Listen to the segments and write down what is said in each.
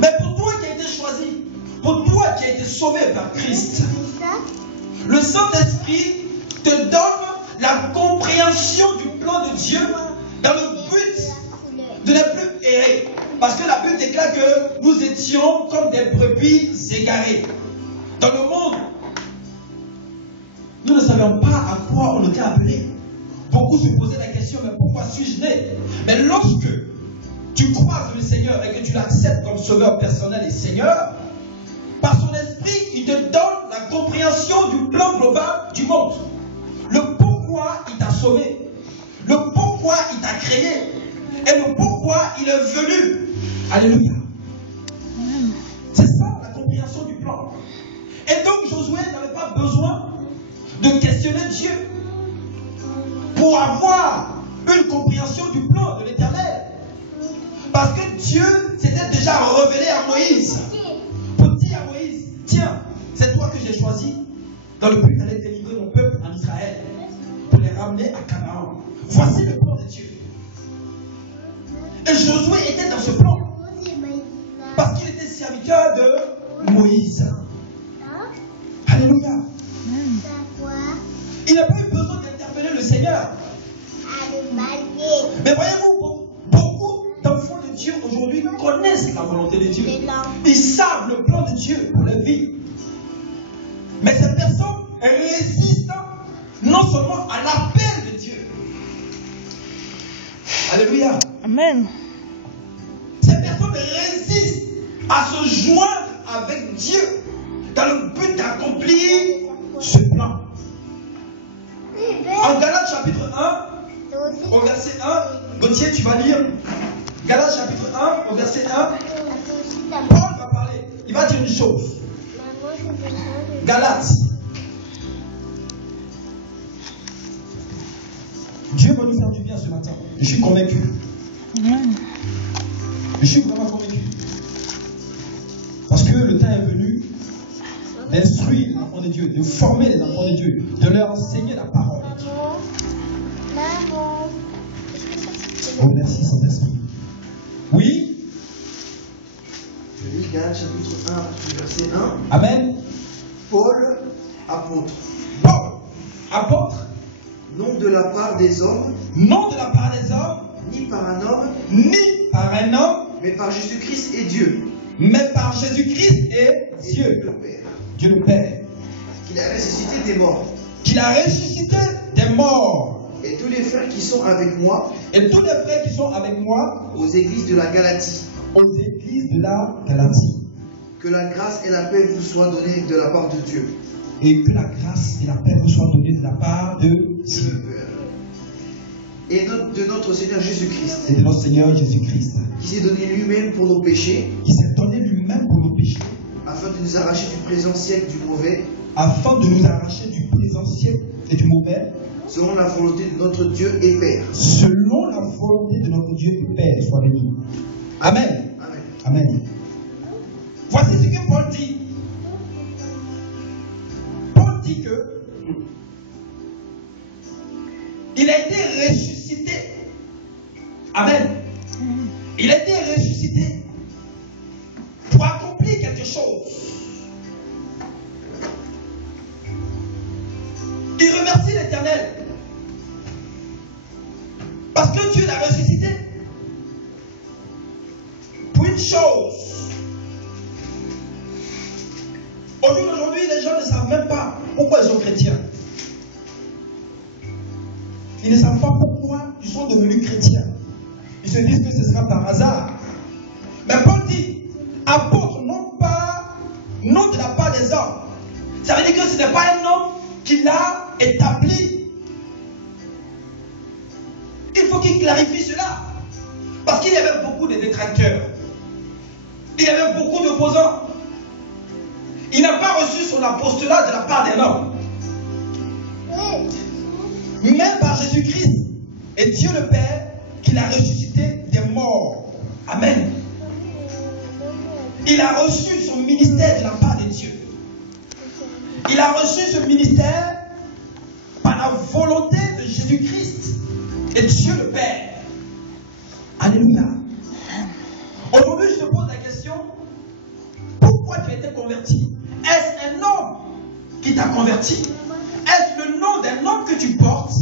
Mais pour toi qui as été choisi, pour toi qui as été sauvé par Christ, le Saint-Esprit te donne la compréhension du plan de Dieu dans le but de ne plus errer. Parce que la Bible déclare que nous étions comme des brebis égarées. Dans le monde, nous ne savions pas à quoi on était appelé. Beaucoup se posaient la question, mais pourquoi suis-je né? Mais lorsque tu croises le Seigneur et que tu l'acceptes comme sauveur personnel et Seigneur, par son esprit, il te donne la compréhension du plan global du monde. Le pourquoi il t'a sauvé, le pourquoi il t'a créé et le pourquoi il est venu. Alléluia. C'est ça la compréhension du plan. Et donc Josué n'avait pas besoin de questionner Dieu pour avoir une compréhension du plan de l'Éternel. Parce que Dieu s'était déjà révélé à Moïse. Pour dire à Moïse, tiens, c'est toi que j'ai choisi dans le but d'aller délivrer mon peuple en Israël pour les ramener à Canaan. Voici le plan de Dieu. Et Josué était dans ce plan parce qu'il était serviteur de Moïse. Alléluia. Il n'a pas eu besoin d'interpeller le Seigneur. Mais voyez-vous, beaucoup d'enfants de Dieu aujourd'hui connaissent la volonté de Dieu. Ils savent le plan de Dieu pour leur vie. Mais ces personnes résistent non seulement à l'appel de Dieu. Alléluia. Amen. Ces personnes résistent à se joindre avec Dieu dans le but d'accomplir ce plan. En Galates chapitre 1, au verset 1, Gauthier, tu vas lire Galates chapitre 1, au verset 1. Paul va parler, il va dire une chose. Galates. Dieu va nous faire du bien ce matin. Je suis convaincu. Je suis vraiment convaincu. Parce que le temps est venu d'instruire les enfants de Dieu, de former les enfants de Dieu, de leur enseigner la parole de Dieu. Oh, merci Saint-Esprit. Oui. Je lis Galates chapitre 1, verset 1. Amen. Paul, apôtre. Paul, apôtre. Non de la part des hommes. Non de la part des hommes. Ni par un homme. Ni par un homme. Mais par Jésus-Christ et Dieu. Mais par Jésus-Christ et Dieu. Le Père. Dieu le Père. Qu'il a ressuscité des morts. Qu'il a ressuscité des morts. Et tous les frères qui sont avec moi. Et tous les frères qui sont avec moi. Aux églises de la Galatie. Aux églises de la Galatie. Que la grâce et la paix vous soient données de la part de Dieu. Et que la grâce et la paix vous soient données de la part de Dieu. Et de notre Seigneur Jésus-Christ. Et de notre Seigneur Jésus-Christ. Qui s'est donné lui-même pour nos péchés. Qui s'est donné lui-même pour nos péchés. Afin de nous arracher du présentiel du mauvais. Afin de nous arracher du présentiel et du mauvais. Selon la volonté de notre Dieu et Père. Selon la volonté de notre Dieu et Père, soit béni. Amen. Amen. Amen. Voici ce que Paul dit. Paul dit que il a été ressuscité. Amen. Il a été ressuscité pour accomplir quelque chose. Il remercie l'Éternel parce que Dieu l'a ressuscité pour une chose. Au jour d'aujourd'hui, les gens ne savent même pas pourquoi ils sont chrétiens. Ils ne savent pas pourquoi ils sont devenus chrétiens. Ils se disent que ce sera par hasard. Mais Paul dit, apôtre non de la part des hommes. Ça veut dire que ce n'est pas un homme qui l'a établi. Il faut qu'il clarifie cela. Parce qu'il y avait beaucoup de détracteurs. Il y avait beaucoup d'opposants. Il n'a pas reçu son apostolat de la part d'un homme. Mais par Jésus-Christ et Dieu le Père qui l'a ressuscité des morts. Amen. Il a reçu son ministère de la part de Dieu. Il a reçu ce ministère par la volonté de Jésus-Christ et Dieu le Père. Alléluia. Aujourd'hui, je te pose la question, converti? Est-ce un homme qui t'a converti? Est-ce le nom d'un homme que tu portes?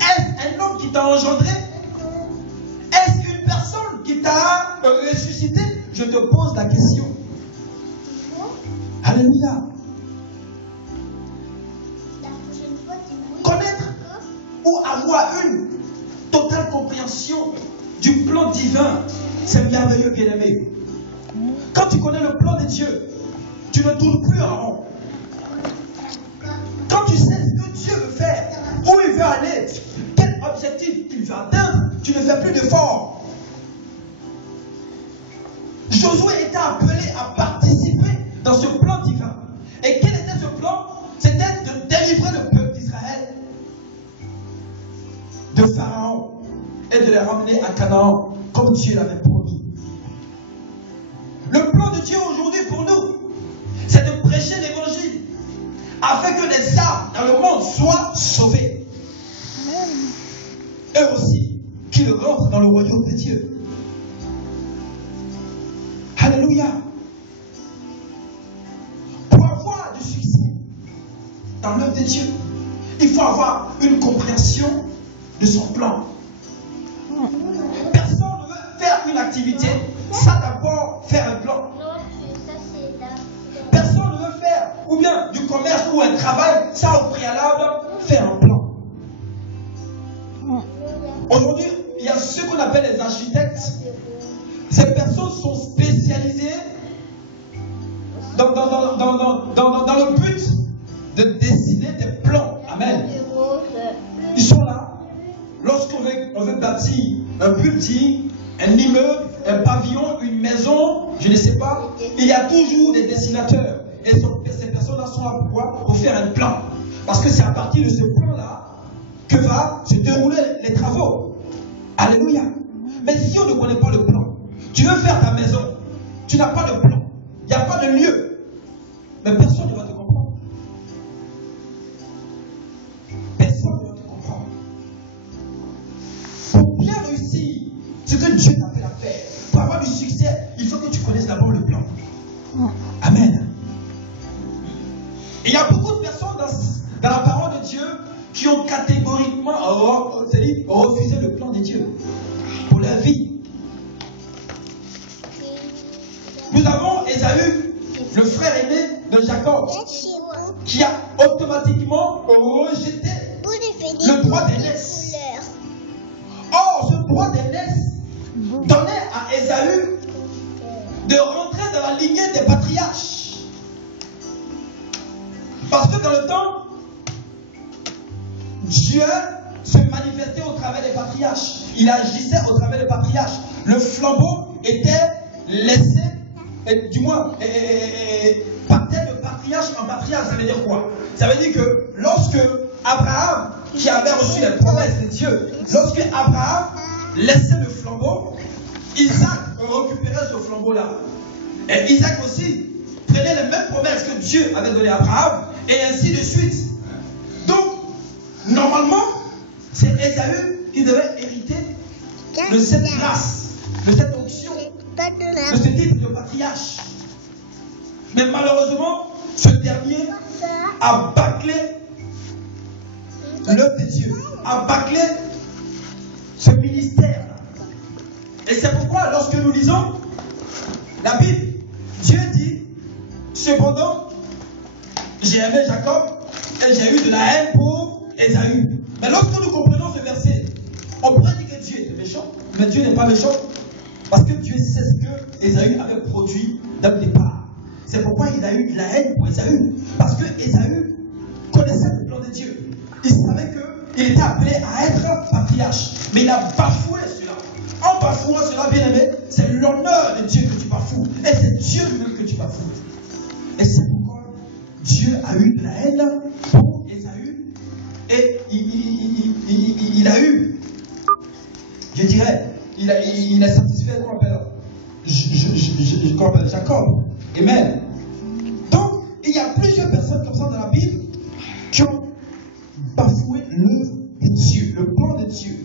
Est-ce un homme qui t'a engendré? Est-ce une personne qui t'a ressuscité? Je te pose la question. Alléluia. Connaître ou avoir une totale compréhension du plan divin, c'est merveilleux, bien-aimé. Quand tu connais le plan de Dieu, tu ne tournes plus en rond. Quand tu sais ce que Dieu veut faire, où il veut aller, quel objectif il veut atteindre, tu ne fais plus d'efforts. Josué était appelé à participer dans ce plan divin. Et quel était ce plan? C'était de délivrer le peuple d'Israël de Pharaon et de les ramener à Canaan comme Dieu l'avait promis. Le plan de Dieu aujourd'hui pour nous, c'est de prêcher l'évangile afin que les âmes dans le monde soient sauvées. Eux aussi, qu'ils rentrent dans le royaume de Dieu. Alléluia. Pour avoir du succès dans l'œuvre de Dieu, il faut avoir une compréhension de son plan. Personne ne veut faire une activité sans d'abord faire un plan. Personne ne veut faire ou bien du commerce ou un travail sans au préalable faire un plan. Aujourd'hui, il y a ce qu'on appelle les architectes. Ces personnes sont spécialisées dans le but de dessiner des plans. Amen. Ils sont là. Lorsqu'on veut bâtir un building, un immeuble, un pavillon, une maison, je ne sais pas, il y a toujours des dessinateurs. Et ces personnes-là sont là pour faire un plan. Parce que c'est à partir de ce plan-là que va se dérouler les travaux. Alléluia. Mais si on ne connaît pas le plan, tu veux faire ta maison, tu n'as pas de plan, il n'y a pas de lieu, mais personne ne va te comprendre. Personne ne va te comprendre. Pour bien réussir ce que Dieu t'appelle à faire, pour avoir du succès, il faut que tu connaisses d'abord le plan. Amen. Il y a beaucoup de personnes dans la parole de Dieu qui ont catégoriquement refusé le plan de Dieu pour leur vie. Nous avons Ésaü, le frère aîné de Jacob, qui a automatiquement rejeté le droit d'aînesse. Or, ce droit d'aînesse donnait à Ésaü de rentrer dans la lignée des patriarches. Parce que dans le temps, Dieu se manifestait au travers des patriarches. Il agissait au travers des patriarches. Le flambeau était laissé, du moins, partait de patriarche en patriarche. Ça veut dire quoi? Ça veut dire que lorsque Abraham, qui avait reçu les promesses de Dieu, lorsque Abraham laissait le flambeau, Isaac récupérait ce flambeau-là. Et Isaac aussi prenait les mêmes promesses que Dieu avait données à Abraham, et ainsi de suite. Donc, normalement, c'est Ésaü qui devait hériter de cette grâce, de cette onction, de ce titre de patriarche. Mais malheureusement, ce dernier a bâclé l'œuvre de Dieu, a bâclé ce ministère. Et c'est pourquoi, lorsque nous lisons la Bible, Dieu dit, cependant, j'ai aimé Jacob et j'ai eu de la haine pour Ésaü. Mais lorsque nous comprenons ce verset, on pourrait dire que Dieu était méchant, mais Dieu n'est pas méchant. Parce que Dieu sait ce que Ésaü avait produit dès le départ. C'est pourquoi il a eu de la haine pour Ésaü. Parce que Ésaü connaissait le plan de Dieu. Il savait qu'il était appelé à être patriarche. Mais il a bafoué cela. En bafouant cela, bien aimé, c'est l'honneur de Dieu que tu bafoues. Et c'est Dieu lui-même que tu bafoues. Et c'est pourquoi Dieu a eu de la haine pour Ésaü. Et il a eu, je dirais, il a satisfait qu'on appelle Jacob. Amen. Donc, il y a plusieurs personnes comme ça dans la Bible qui ont bafoué l'œuvre de Dieu, le plan de Dieu.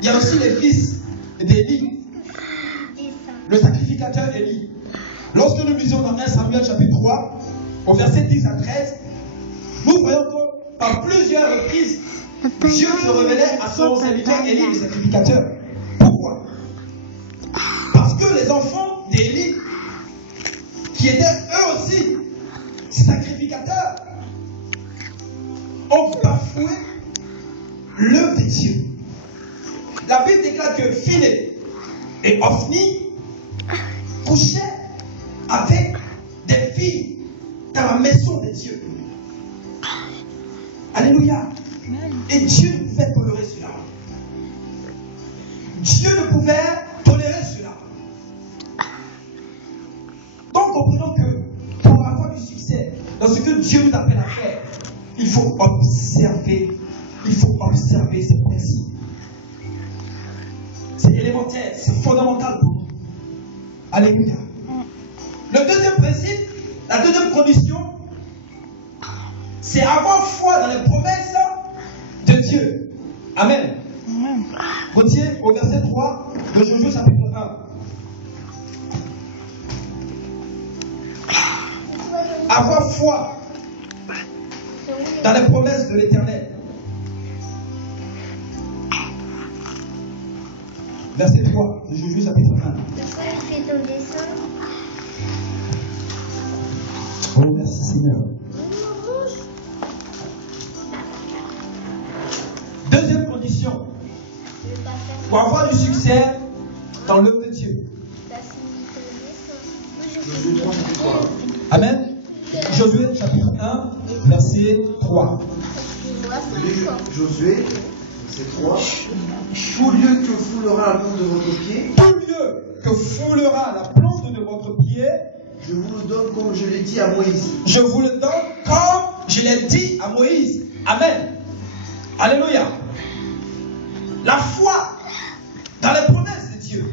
Il y a aussi les fils d'Élie, le sacrificateur Élie. Lorsque nous lisons dans 1 Samuel chapitre 3, au verset 10 à 13, nous voyons que par plusieurs reprises, Dieu se révélait à son serviteur Élie, le sacrificateur. Pourquoi? Parce que les enfants d'Élie, qui étaient eux aussi sacrificateurs, ont bafoué l'œuvre de Dieu. La Bible déclare que Phiné et Ophni couchaient avec des filles dans la maison de Dieu. Alléluia. Et Dieu ne pouvait tolérer cela. Dieu ne pouvait tolérer cela. Donc comprenons que pour avoir du succès dans ce que Dieu nous appelle à faire, il faut observer ces principes. C'est élémentaire, c'est fondamental pour nous. Alléluia. Le deuxième principe, la deuxième condition, c'est avoir foi dans les promesses de Dieu. Amen. Gauthier, au verset 3 de Josué chapitre 1. Avoir foi dans les promesses de l'Éternel. Verset 3 de Josué chapitre 1. Oh, merci Seigneur. Deuxième condition pour avoir du succès dans l'œuvre de Dieu. Amen. Josué chapitre 1, verset 3. Josué, verset 3. Tout lieu que foulera la plante de votre pied, tout lieu que foulera la plante de votre pied, je vous le donne comme je l'ai dit à Moïse. Je vous le donne comme je l'ai dit à Moïse. Amen. Alléluia. La foi dans les promesses de Dieu.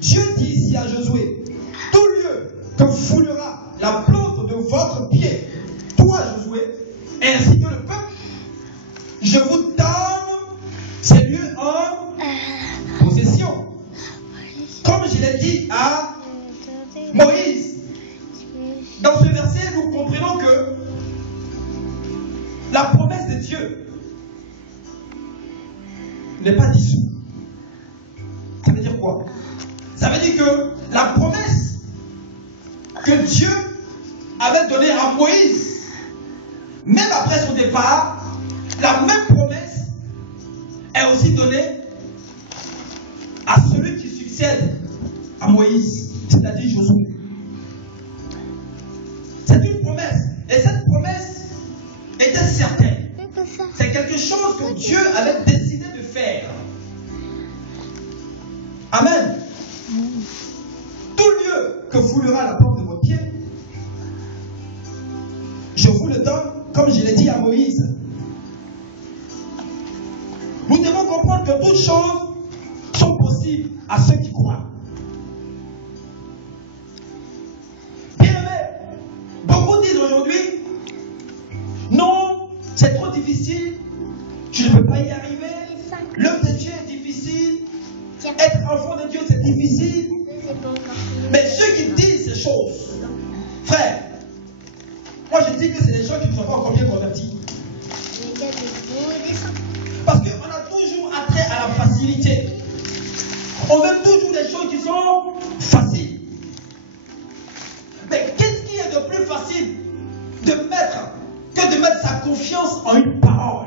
Dieu dit ici à Josué, tout lieu que foulera la plante de votre pied, toi Josué, ainsi que le peuple, je vous donne ces lieux en possession. Comme je l'ai dit à Moïse. Dans ce verset, nous comprenons que la promesse de Dieu n'est pas dissoute. Ça veut dire quoi? Ça veut dire que la promesse que Dieu avait donnée à Moïse, même après son départ, la même promesse est aussi donnée à celui qui succède à Moïse, c'est-à-dire Josué. C'est une promesse. Et cette promesse était certaine. C'est quelque chose que Dieu avait décidé de faire. Amen. Tout lieu que foulera la plante de votre pied, je vous le donne comme je l'ai dit à Moïse. Nous devons comprendre que toutes choses sont possibles à ceux qui croient. Beaucoup disent aujourd'hui, non, c'est trop difficile, tu ne peux pas y arriver, l'œuvre de Dieu est difficile, être enfant de Dieu c'est difficile. Mais ceux qui disent ces choses, frère, moi je dis que c'est des gens qui ne sont pas encore bien convertis. Parce qu'on a toujours attrait à la facilité. On veut toujours des choses qui sont faciles. Mais qu'est-ce qui est de plus facile que de mettre sa confiance en une parole?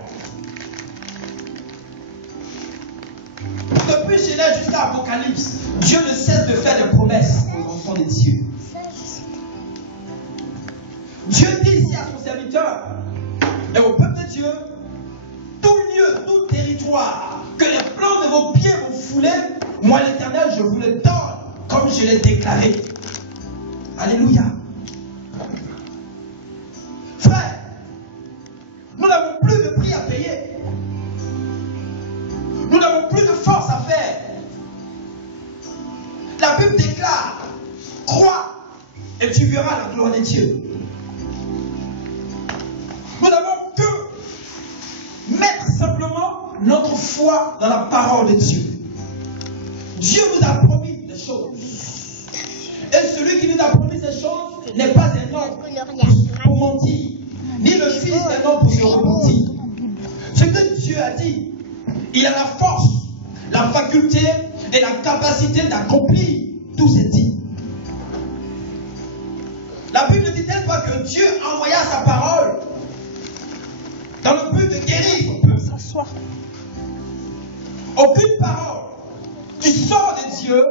Depuis Genèse jusqu'à Apocalypse, Dieu ne cesse de faire des promesses aux enfants de Dieu. Dieu dit ici à son serviteur et au peuple de Dieu, tout lieu, tout territoire, que les plans de vos pieds vont fouler, moi l'Éternel, je vous le donne comme je l'ai déclaré. Alléluia. Frère, nous n'avons plus de prix à payer. Nous n'avons plus de force à faire. La Bible déclare, crois et tu verras la gloire de Dieu. Nous n'avons que mettre simplement notre foi dans la parole de Dieu. Dieu nous a promis des choses. Et celui qui ces choses n'est pas un homme pour mentir, ni le Fils d'un homme pour se repentir. Ce que Dieu a dit, il a la force, la faculté et la capacité d'accomplir tous ces dits. La Bible dit-elle pas que Dieu envoya sa parole dans le but de guérir son peuple. Aucune parole qui sort de Dieu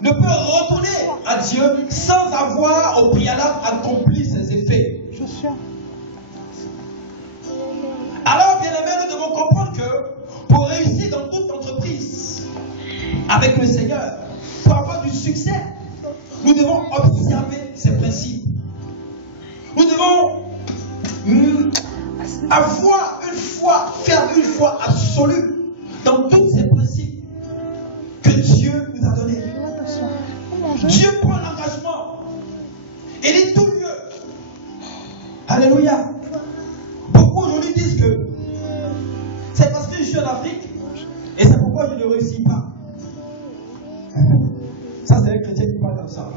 ne peut retourner à Dieu sans avoir au préalable accompli ses effets. Alors, bien aimé, nous devons comprendre que pour réussir dans toute entreprise avec le Seigneur, pour avoir du succès, nous devons observer ses principes. Nous devons avoir faire une foi absolue dans tous ces principes que Dieu nous a donnés. Dieu prend l'engagement. Il dit tout lieu. Alléluia. Beaucoup aujourd'hui disent que c'est parce que je suis en Afrique et c'est pourquoi je ne réussis pas. Ça, c'est un chrétien qui parle comme ça.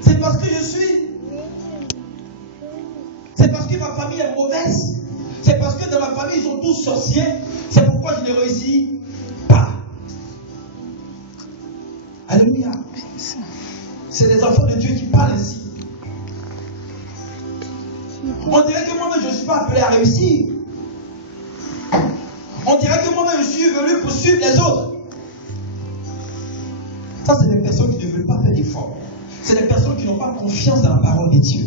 C'est parce que je suis. C'est parce que ma famille est mauvaise. C'est parce que dans ma famille, ils sont tous sorciers. C'est pourquoi je ne réussis pas. Alléluia. C'est des enfants de Dieu qui parlent ainsi. On dirait que moi-même, je ne suis pas appelé à réussir. On dirait que moi-même, je suis venu pour suivre les autres. Ça, c'est des personnes qui ne veulent pas faire d'efforts. C'est des personnes qui n'ont pas confiance dans la parole de Dieu.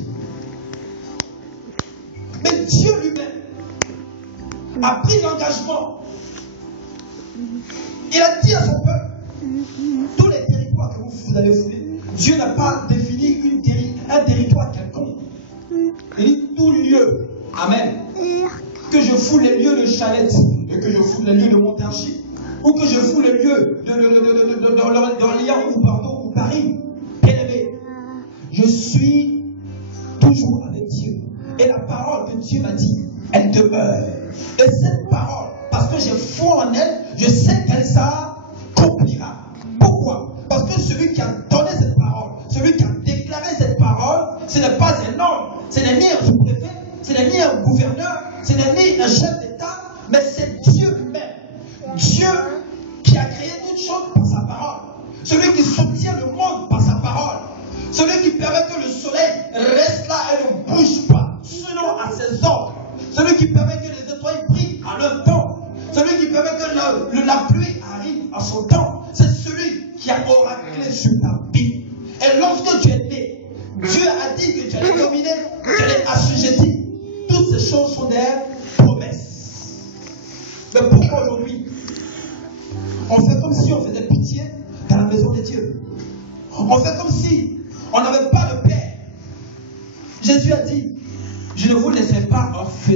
Mais Dieu lui-même a pris l'engagement. Il a dit à son peuple, tous les territoires que vous avez foulés, Dieu n'a pas défini un territoire quelconque. Il dit tout lieu. Amen. Que je foule les lieux de Chalette, et que je foule les lieux de Montargis, ou que je foule les lieux de Lyon ou Bordeaux ou Paris. Bien-aimé, je suis toujours avec Dieu. Et la parole que Dieu m'a dit, elle demeure. Et cette parole, parce que j'ai foi en elle, je sais qu'elle s'accomplira. Pourquoi? Parce que celui qui a donné cette parole, celui qui a déclaré cette parole, ce n'est pas un homme, ce n'est ni un sous-préfet, ce n'est ni un gouverneur, ce n'est ni un chef d'État, mais c'est Dieu lui-même. Dieu qui a créé toutes choses par sa parole. Celui qui soutient le monde par sa parole. Celui qui permet que le soleil reste là et ne bouge pas, selon à ses ordres. Celui qui permet que les étoiles brillent à leur temps. Celui qui permet que la pluie arrive à son temps. C'est celui qui a oraclé sur ta vie. Et lorsque tu es né, Dieu a dit que tu allais dominer, que tu allais assujettir. Toutes ces choses sont des promesses. Mais pourquoi aujourd'hui on fait comme si on faisait pitié dans la maison de Dieu? On fait comme si on n'avait pas de Père. Jésus a dit, je ne vous laisserai pas en fait.